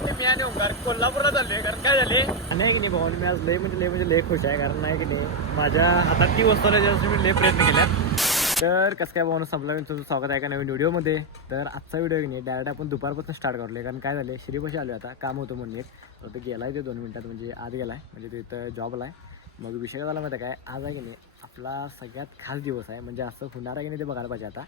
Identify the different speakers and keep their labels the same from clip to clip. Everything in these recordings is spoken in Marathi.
Speaker 1: मी आणि ओंकार कोल्हापूरला चाललोय. कारण काय झाले? नाही की नाही भाऊ मी आज लय म्हणजे लय म्हणजे लय खुश आहे. कारण नाही की नाही माझ्या हातात ती वस्तू आल्या मी लय प्रयत्न केला तर कसं काय भाऊ संपला मी तुमचं स्वागत आहे का नवीन व्हिडिओमध्ये? तर आजचा व्हिडिओ की नाही डायरेक्ट आपण दुपारपासून स्टार्ट करलो कारण काय झाले श्रीपाशी आले आता काम होतं म्हणून एक. तर ते आहे ते दोन मिनटात म्हणजे आज गेला आहे म्हणजे तिथं जॉबला आहे. मग विषय झाला माहिती आहे काय? आज आहे की नाही आपला सगळ्यात खास दिवस आहे. म्हणजे असं होणार आहे की नाही ते बघायला पाहिजे आता.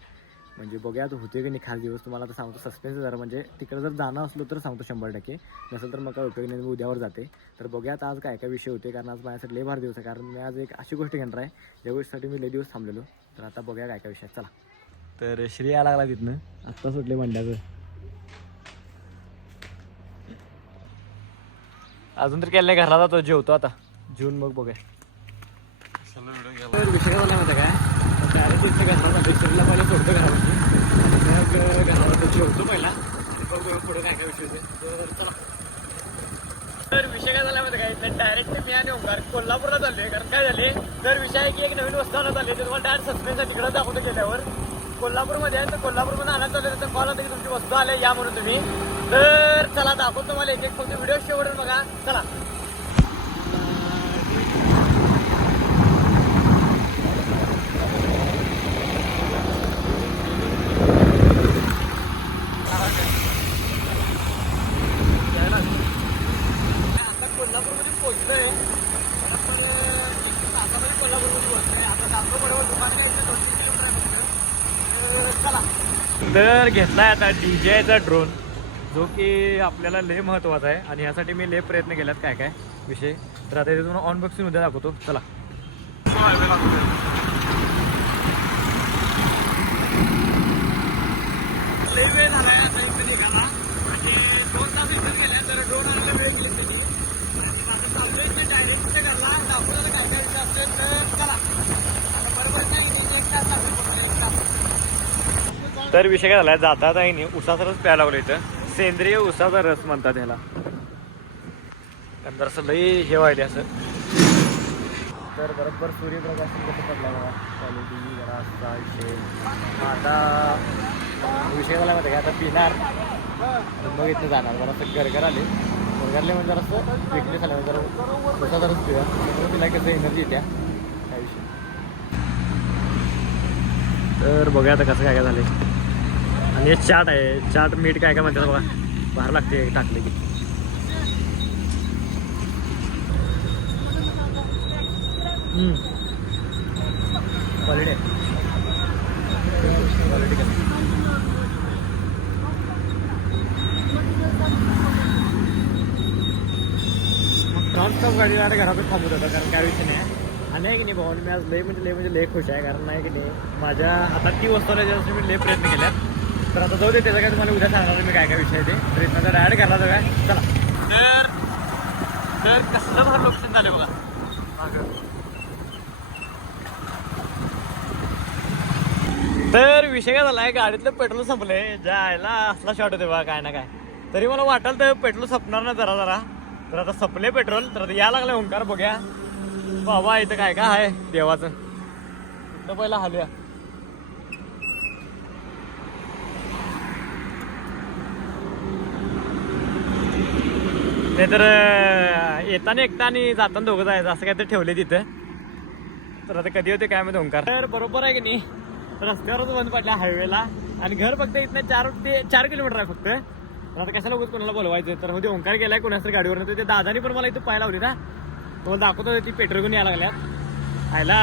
Speaker 1: म्हणजे बघूया आता होते की नाही खास दिवस. तुम्हाला आता सांगतो सस्पेन्स जरा. म्हणजे तिकडे जर जाणं असलो तर सांगतो शंभर टक्के. नसेल तर मग काय उपयोग नाही मी उद्यावर जाते. तर बघूया आता आज काय काय विषय होते कारण आज माझ्यासाठी लय भार दिवस आहे. कारण मी आज एक अशी गोष्ट घेणार आहे ज्या गोष्टीसाठी मी लय दिवस थांबलेलो. तर आता बघूया काय काय विषय. चला. तर श्री या लागला तिथनं. आत्ता सुटले मंड्याचं अजून तर केलं नाही घरला जातो जेवतो आता. जेवून मग बघूया. विषय काय झाला माहिती काय घराला पहिला सोडतो घरामध्ये मग घराला जेवतो पहिला बघूया पुढे काय काय विषय तर चला. तर विषय काय झाला माहिती काय डायरेक्ट मी आणि ओंकार कोल्हापूरला चाललोय. कारण काय झाले? तर विषय की एक नवीन वस्तू आणत आली तुम्हाला डायरेक्ट सस्पेन्स आहे तिकडं दाखवतो गेल्यावर. कोल्हापूरमध्ये आहे तर कोल्हापूरमध्ये आणत चालले तर कॉल होता की तुमची वस्तू आले या म्हणून तुम्ही. तर चला दाखवतो तुम्हाला एक एक फक्त व्हिडिओ शेवटून बघा. चला आता कोल्हापूरमध्ये पोहोचलोय आपण तासामध्ये कोल्हापूरमध्ये पोहोचलोय आता जातो बरोबर दुकान घ्यायचं दोन तीन किलोमीटर आहे फक्त. तर चला तर घेतलाय आता डीजेचा ड्रोन जो की आपल्याला लय महत्त्वाचा आहे. आणि यासाठी मी लय प्रयत्न केल्यात काय काय विषय. तर आता इथे तुम्हाला ऑनबॉक्सिंग उद्या दाखवतो. चला लय वेळ झालाय आता इथे निघाला आणि दोन तास इथे गेले तर ड्रोन आणायला वेळ घेतली मी. आणि आता चाललोय मी direct तिथे घरला. दाखवलेलं काय काय विषय असेल तर चला. आता बरोबर काय नाही, एक तास लागेल फक्त, एक तास. तर विषय काय झाला जाता आता नाही. उसाचा रस प्यायला लावलं इथं. सेंद्रिय उसाचा रस म्हणतात ह्याला. नंतर असं लई हे व्हायले असं. तर बरोबर सूर्यप्रकाश कसं पडला बघा. क्वालिटी जरा असा विषय. आता विषय झाला माहिती आता पिणार. मग इथं जाणार. जरा असं घरघर आले. घरघरले म्हणजे जरा असं विकले झाले जरा उसाचा रस पिऊया. त्यामुळे तिला कसं एनर्जी येत्या. काय विषय? तर बघूया आता कसं काय काय झालं आणि हे चाट आहे. चाट मीठ काय काय म्हणतात बघा. बाहेर लागते टाकले की. क्वालिटी आहे. क्वालिटी नॉनस्टॉप गाडी आता घरातच थांबवत होता कारण काय विषय नाही. आणि आहे की नाही भाऊ मी आज लय म्हणजे लय म्हणजे लय खुश आहे कारण नाही की नाही माझ्या हातात ती वस्तू आल्या ज्यासाठी मी लय प्रयत्न केल्यात. तर आता जाऊ दे त्याचा काय तुम्हाला उद्या सांगणार मी काय काय विषय आहे ते. तर तर डायरेक्ट घरला जाऊया चला. तर तर कसलं भार लोकेशन झाले बघा. तर विषय काय झालाय गाडीतलं पेट्रोल संपलंय. जायला असला शॉर्ट होते बघा काय ना काय. तरी मला वाटेल तर पेट्रोल संपणार ना जरा जरा. तर आता संपले पेट्रोल तर आता या लागलं ओंकार बघ्या. बाबा इथं काय काय आहे देवाचं. इथं पहिला हालूया? नाही तर येताना एकटा आणि जाताना दोघं जायचं असं काहीतरी ठेवले तिथं. तर आता कधी होते काय माहिती ओंकार. तर बरोबर आहे की नाही? रस्त्यावरच बंद पडल्या हायवेला. आणि घर फक्त इथनं चार ते चार किलोमीटर आहे फक्त. तर आता कशाला उगत कोणाला बोलवायचं तर होते ओंकार गेलाय कोणाच्या गाडीवर ते दादानी पण मला इथं पाहायला लावली ना. तो दाखवतो ती पेट्रोल घेऊन यायला लागल्यात. खायला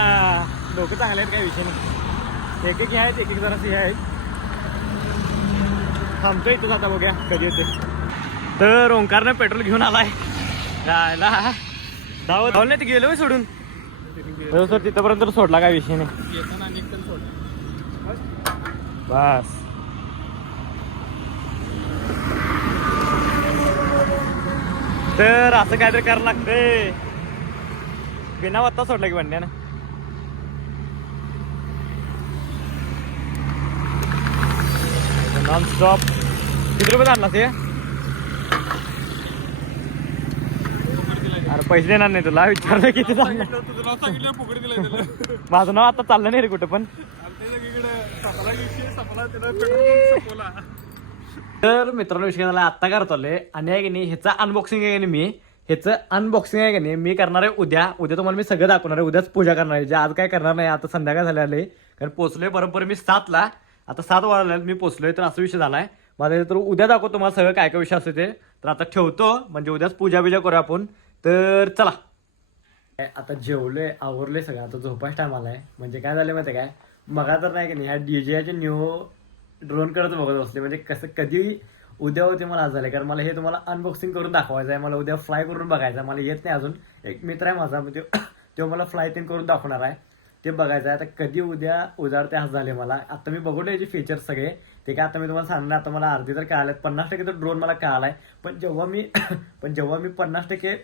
Speaker 1: लोक चांगले आहेत काय विषय नाही. एक एक हे आहेत एक एक जरासे हे आहेत. थांबतो इथं आता बघूया कधी होते. तर ओंकारनं पेट्रोल घेऊन आलाय. जायला धाव धावलं ते गेलो सोडून. हो सर तिथपर्यंत सोडला काय विषय नाही. बस. तर असं काहीतरी करायला लागतंय. बिना वत्ता सोडला की ना नॉन स्टॉप किती रुपये आणला ते अरे पैसे देणार नाही तुला विचारलं किती सांगणार
Speaker 2: तुझं नाव सांगितलं फुकट दिलंय त्याला.
Speaker 1: माझं नाव आता चाललं नाही रे कुठं पण. तर मित्रांनो विषय झाला आत्ता करत आलोय आणि आहे की नाही ह्याचं अनबॉक्सिंग आहे की नाही मी? ह्याचं अनबॉक्सिंग आहे की नाही मी करणार आहे उद्या. उद्या तुम्हाला मी सगळं दाखवणार आहे. उद्याच पूजा करणार आहे. जे आज काय करणार नाही आता संध्याकाळ झाले आले कारण पोचलोय बरोबर मी सातला. आता सात वाजला मी पोचलोय तर असा विषय झालाय. मला तर उद्या दाखवतो तुम्हाला सगळं काय काय विषय असते ते. तर आता ठेवतो. म्हणजे उद्याच पूजा बिजा करूया आपण. तर चला. काय आता जेवलोय आवरले सगळं. आता झोपाच टाइम आलाय. म्हणजे काय झालं माहिती काय? मगा तर नाही की नाही ह्या डीजेच्या न्यू ड्रोनकडेच बघत असते म्हणजे कसं कधी उद्या होते मला आज झाले कारण मला हे तुम्हाला अनबॉक्सिंग करून दाखवायचं आहे मला उद्या फ्लाय करून बघायचं आहे मला येत नाही अजून. एक मित्र आहे माझा म्हणजे तो मला फ्लाय तीन करून दाखवणार आहे. ते बघायचं आहे आता कधी उद्या उजाडते आज झाले मला. आता मी बघून याचे फीचर्स सगळे. ते काय आता मी तुम्हाला सांगणार आता मला अर्धी तर कळाल्यात पन्नास टक्के तर ड्रोन मला कळालाय. पण जेव्हा मी पण जेव्हा मी पन्नास टक्के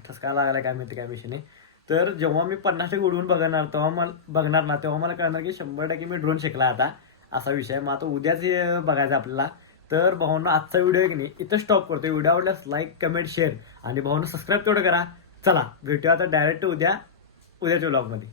Speaker 1: ठसका लागला काय माहिती काय विषय नाही. तर जेव्हा मी पन्नास टक्के उडवून बघणार तेव्हा मला बघणार ना तेव्हा मला कळणार की शंभर टक्के मी ड्रोन शिकला आता. असा विषय मग आता उद्याच बघायचा बघायचं आपल्याला. तर भाऊंना आजचा व्हिडिओ की नाही इथं स्टॉप करतो व्हिडिओ आवडल्यास लाईक कमेंट शेअर आणि भाऊंना सबस्क्राईब तेवढं करा. चला भेटूया आता डायरेक्ट उद्या उद्याच्या ब्लॉगमध्ये